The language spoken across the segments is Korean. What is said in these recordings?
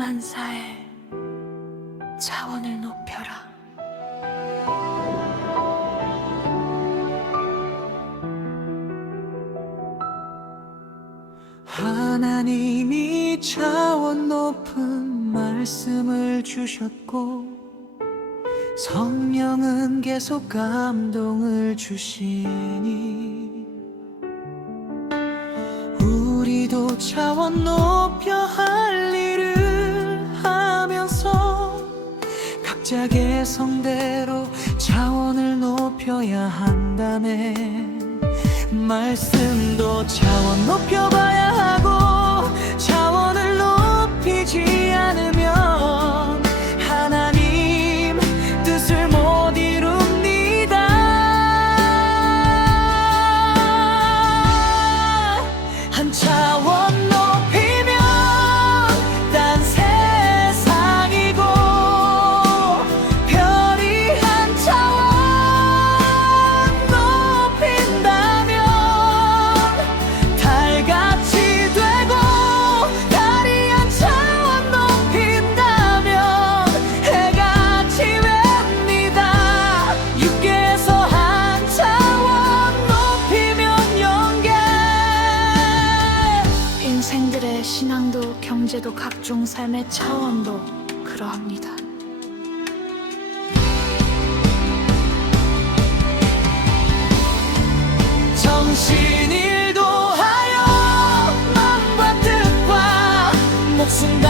만사의 차원을 높여라. 하나님이 차원 높은 말씀을 주셨고 성령은 계속 감동을 주시니 우리도 차원 높여 할 일을 각자 개성대로 차원을 높여야 한다네. 말씀도 차원 높여봐야 하고 각종 삶의 차원도 그러합니다. 정신일도 하여 마음과 뜻과 목숨 다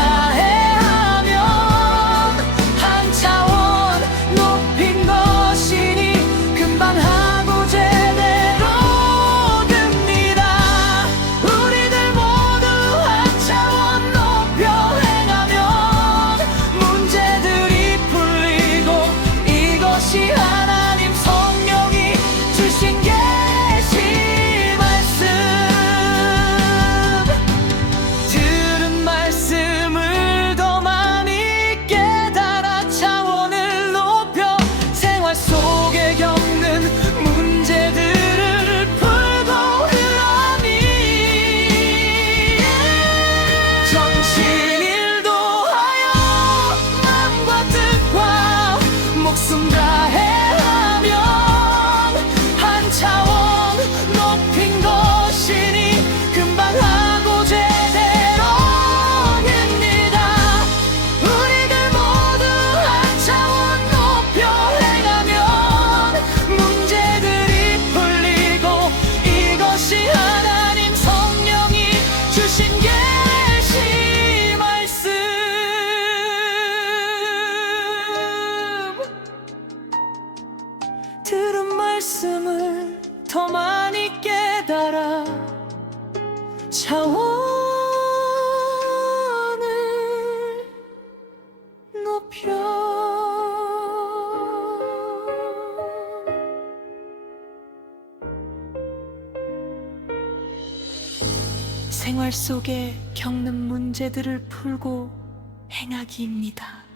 더 많이 깨달아 차원을 높여 생활 속에 겪는 문제들을 풀고 행하기입니다.